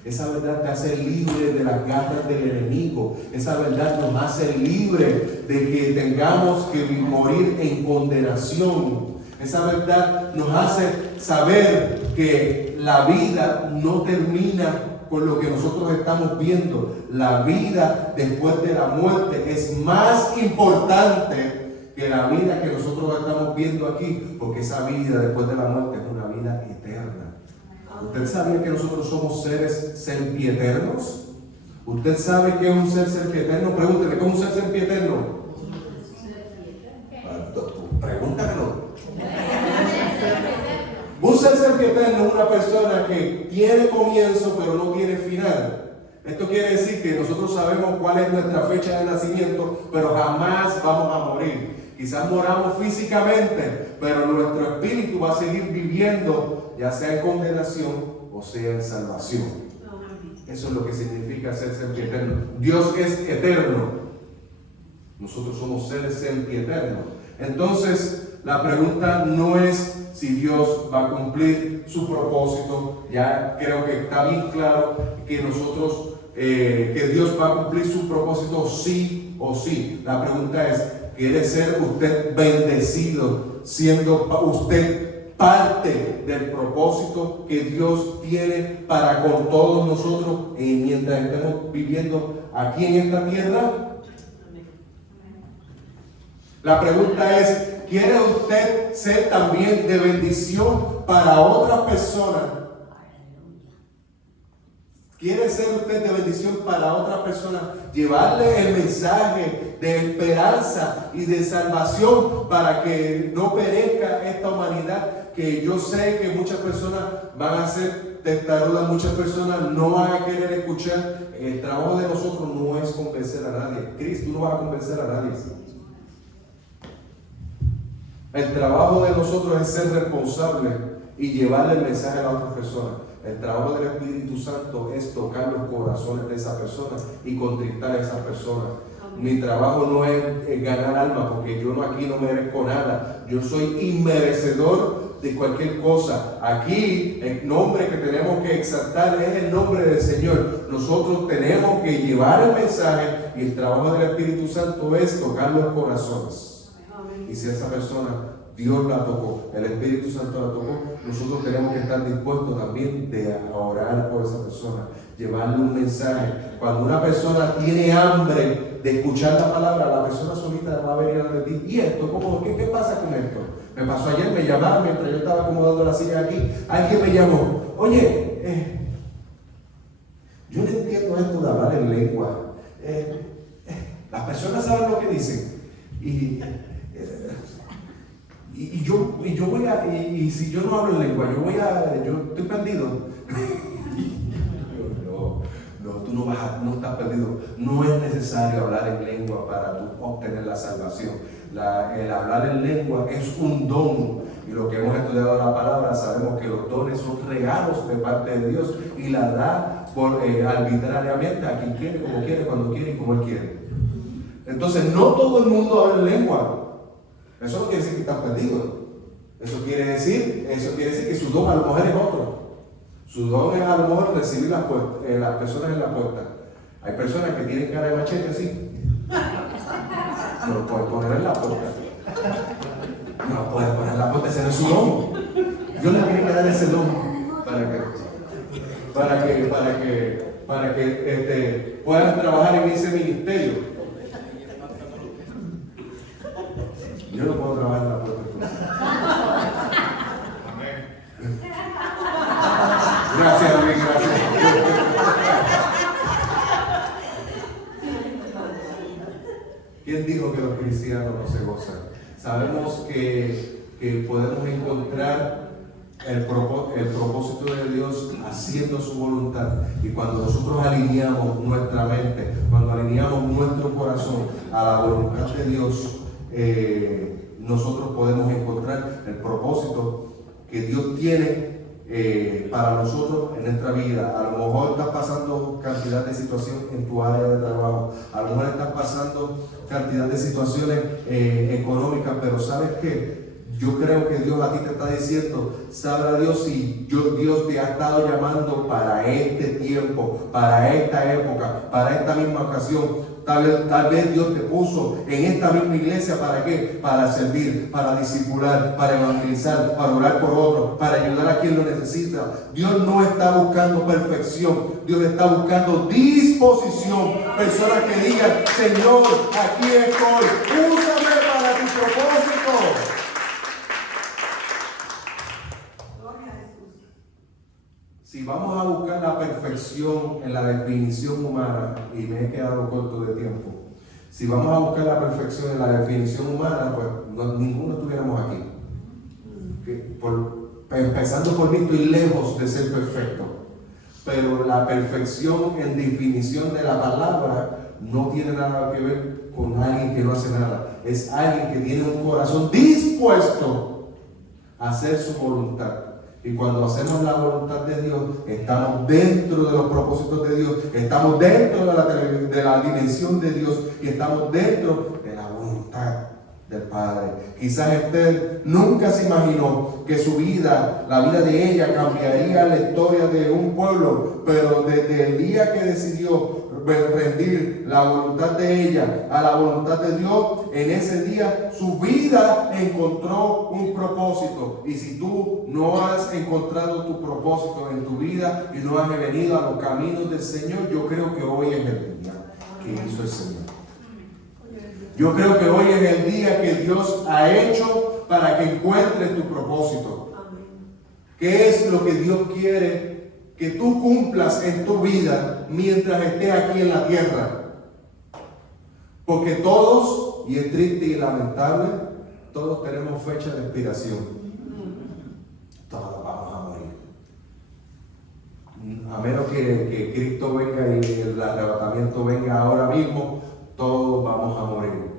Esa verdad te hace libre de las garras del enemigo. Esa verdad nos hace libre de que tengamos que morir en condenación. Esa verdad nos hace saber que la vida no termina con lo que nosotros estamos viendo. La vida después de la muerte es más importante que la vida que nosotros estamos viendo aquí, porque esa vida después de la muerte es una vida eterna. ¿Usted sabía que nosotros somos seres sempieternos? ¿Usted sabe qué es un ser sempieterno? Pregúntele, ¿qué es un ser sempieterno? Pregúntamelo. Un ser sempieterno es una persona que tiene comienzo pero no tiene final. Esto quiere decir que nosotros sabemos cuál es nuestra fecha de nacimiento, pero jamás vamos a morir. Quizás moramos físicamente, pero nuestro espíritu va a seguir viviendo, ya sea en condenación o sea en salvación. Eso es lo que significa ser sempieterno. Dios es eterno. Nosotros somos seres sempieternos. Entonces, la pregunta no es si Dios va a cumplir su propósito. Ya creo que está bien claro que que Dios va a cumplir su propósito sí o sí. La pregunta es, ¿quiere ser usted bendecido siendo usted parte del propósito que Dios tiene para con todos nosotros mientras estemos viviendo aquí en esta tierra? La pregunta es, ¿quiere usted ser también de bendición para otras personas? ¿Quiere ser usted de bendición para otras personas? Llevarle el mensaje de esperanza y de salvación para que no perezca esta humanidad, que yo sé que muchas personas van a ser testarudas, muchas personas no van a querer escuchar. El trabajo de nosotros no es convencer a nadie. Cristo no va a convencer a nadie. El trabajo de nosotros es ser responsables y llevarle el mensaje a las otras personas. El trabajo del Espíritu Santo es tocar los corazones de esas personas y contristar a esas personas. Mi trabajo no es ganar alma, porque yo aquí no merezco nada. Yo soy inmerecedor de cualquier cosa. Aquí el nombre que tenemos que exaltar es el nombre del Señor. Nosotros tenemos que llevar el mensaje y el trabajo del Espíritu Santo es tocar los corazones. Y si esa persona Dios la tocó, el Espíritu Santo la tocó, nosotros tenemos que estar dispuestos también a orar por esa persona, llevarle un mensaje. Cuando una persona tiene hambre de escuchar la palabra, la persona solita va a venir a ti. ¿Y esto? ¿Qué pasa con esto? Me pasó ayer, me llamaron mientras yo estaba acomodando la silla aquí. Alguien me llamó, oye, yo no entiendo esto de hablar en lengua. Las personas saben lo que dicen. Y si yo no hablo en lengua, yo estoy perdido. No, tú no estás perdido. No es necesario hablar en lengua para tú obtener la salvación. El hablar en lengua es un don. Y lo que hemos estudiado la palabra, sabemos que los dones son regalos de parte de Dios y la da arbitrariamente a quien quiere, como quiere, cuando quiere y como Él quiere. Entonces, no todo el mundo habla en lengua. Eso no quiere decir que estás perdido. Eso quiere decir que su don a lo mejor es otro. Su don es a lo mejor recibir las personas en la puerta. Hay personas que tienen cara de machete así. No lo puedes poner en la puerta. No lo puedes poner en la puerta, ese no es su don. Dios le tiene que dar ese don para que puedan trabajar en ese ministerio. Yo no puedo trabajar en la puerta. Amén. Gracias, Luis, gracias. ¿Quién dijo que los cristianos no se gozan? Sabemos que podemos encontrar el propósito de Dios haciendo su voluntad. Y cuando nosotros alineamos nuestra mente, cuando alineamos nuestro corazón a la voluntad de Dios, nosotros podemos encontrar el propósito que Dios tiene para nosotros en nuestra vida. A lo mejor estás pasando cantidad de situaciones en tu área de trabajo, a lo mejor estás pasando cantidad de situaciones económicas, pero ¿sabes qué? Yo creo que Dios a ti te está diciendo, sabrá Dios si Dios te ha estado llamando para este tiempo, para esta época, para esta misma ocasión. Tal vez Dios te puso en esta misma iglesia, ¿para qué? Para servir, para discipular, para evangelizar, para orar por otros, para ayudar a quien lo necesita. Dios no está buscando perfección, Dios está buscando disposición. Personas que digan, Señor, aquí estoy, úsame para tu propósito. Si vamos a buscar la perfección en la definición humana, y me he quedado corto de tiempo, si vamos a buscar la perfección en la definición humana, pues ninguno estuviéramos aquí. Empezando por mí, estoy lejos de ser perfecto. Pero la perfección en definición de la palabra no tiene nada que ver con alguien que no hace nada. Es alguien que tiene un corazón dispuesto a hacer su voluntad. Y cuando hacemos la voluntad de Dios, estamos dentro de los propósitos de Dios, estamos dentro de la dimensión de Dios y estamos dentro de la voluntad del Padre. Quizás Esther nunca se imaginó que su vida, la vida de ella, cambiaría la historia de un pueblo, pero desde el día que decidió rendir la voluntad de ella a la voluntad de Dios, en ese día su vida encontró un propósito. Y si tú no has encontrado tu propósito en tu vida y no has venido a los caminos del Señor, yo creo que hoy es el día que hizo el Señor. Yo creo que hoy es el día que Dios ha hecho para que encuentres tu propósito. ¿Qué es lo que Dios quiere que tú cumplas en tu vida mientras estés aquí en la tierra? Porque todos, y es triste y lamentable, todos tenemos fecha de expiración. Todos vamos a morir. A menos que Cristo venga y el arrebatamiento venga ahora mismo, todos vamos a morir.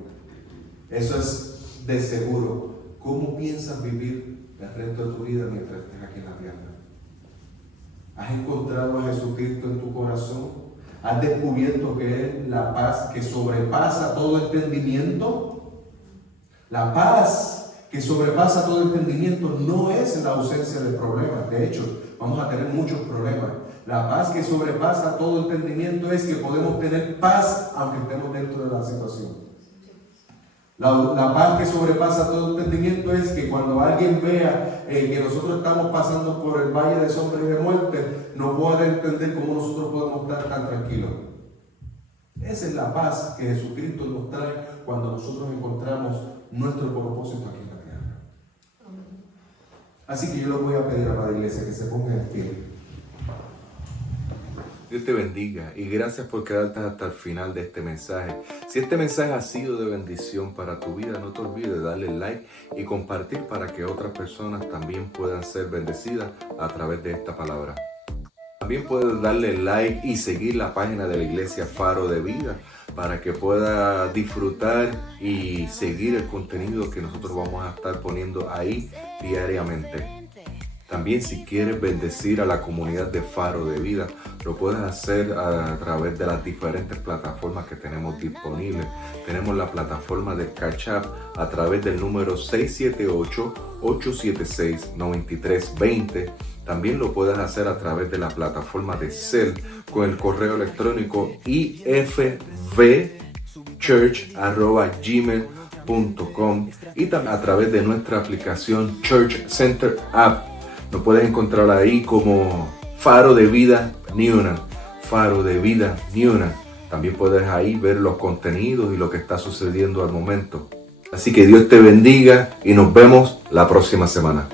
Eso es de seguro. ¿Cómo piensas vivir el resto de tu vida mientras estés aquí en la tierra? ¿Has encontrado a Jesucristo en tu corazón? ¿Has descubierto que es la paz que sobrepasa todo entendimiento? La paz que sobrepasa todo entendimiento no es la ausencia de problemas. De hecho, vamos a tener muchos problemas. La paz que sobrepasa todo entendimiento es que podemos tener paz aunque estemos dentro de la situación. La paz que sobrepasa todo entendimiento es que cuando alguien vea que nosotros estamos pasando por el valle de sombra y de muerte, no pueda entender cómo nosotros podemos estar tan tranquilos. Esa es la paz que Jesucristo nos trae cuando nosotros encontramos nuestro propósito aquí en la tierra. Así que yo le voy a pedir a la iglesia que se ponga en pie. Dios te bendiga y gracias por quedarte hasta el final de este mensaje. Si este mensaje ha sido de bendición para tu vida, no te olvides de darle like y compartir para que otras personas también puedan ser bendecidas a través de esta palabra. También puedes darle like y seguir la página de la iglesia Faro de Vida para que pueda disfrutar y seguir el contenido que nosotros vamos a estar poniendo ahí diariamente. También si quieres bendecir a la comunidad de Faro de Vida, lo puedes hacer a través de las diferentes plataformas que tenemos disponibles. Tenemos la plataforma de Cash App a través del número 678-876-9320. También lo puedes hacer a través de la plataforma de Zelle con el correo electrónico ifvchurch@gmail.com y también a través de nuestra aplicación Church Center App. Nos puedes encontrar ahí como Faro de Vida Newnan. Faro de Vida Newnan. También puedes ahí ver los contenidos y lo que está sucediendo al momento. Así que Dios te bendiga y nos vemos la próxima semana.